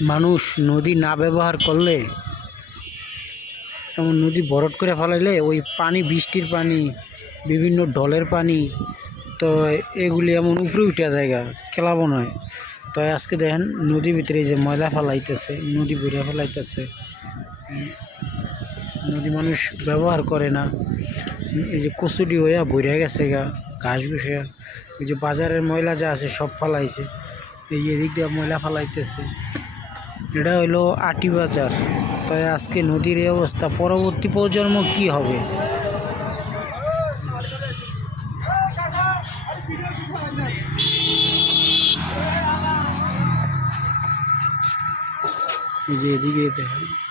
মানুষ নদী না ব্যবহার করলে, এমন নদী বরট করে ফেলাইলে ওই পানি, বৃষ্টির পানি, বিভিন্ন ডলের পানি, তো এগুলি এমন উপরে উঠে জায়গা, খেলাবো নয়। তো আজকে দেখেন নদীর ভিতরে যে ময়লা ফেলাইতেছে, নদী ভরে ফেলাইতেছে। নদী মানুষ ব্যবহার করে না। এই যে কচুটি হইয়া ভরে গেছে গা, ঘাস ঘুষে। এই যে বাজারের ময়লা যা আছে সব ফালাইছে। এই এদিক দিয়ে ময়লা ফালাইতেছে। এটা হলো আটি বাজার। তাই আজকে নদীর এই অবস্থা। পরবর্তী প্রজন্ম কি হবে? এই যে এদিকে দেখেন।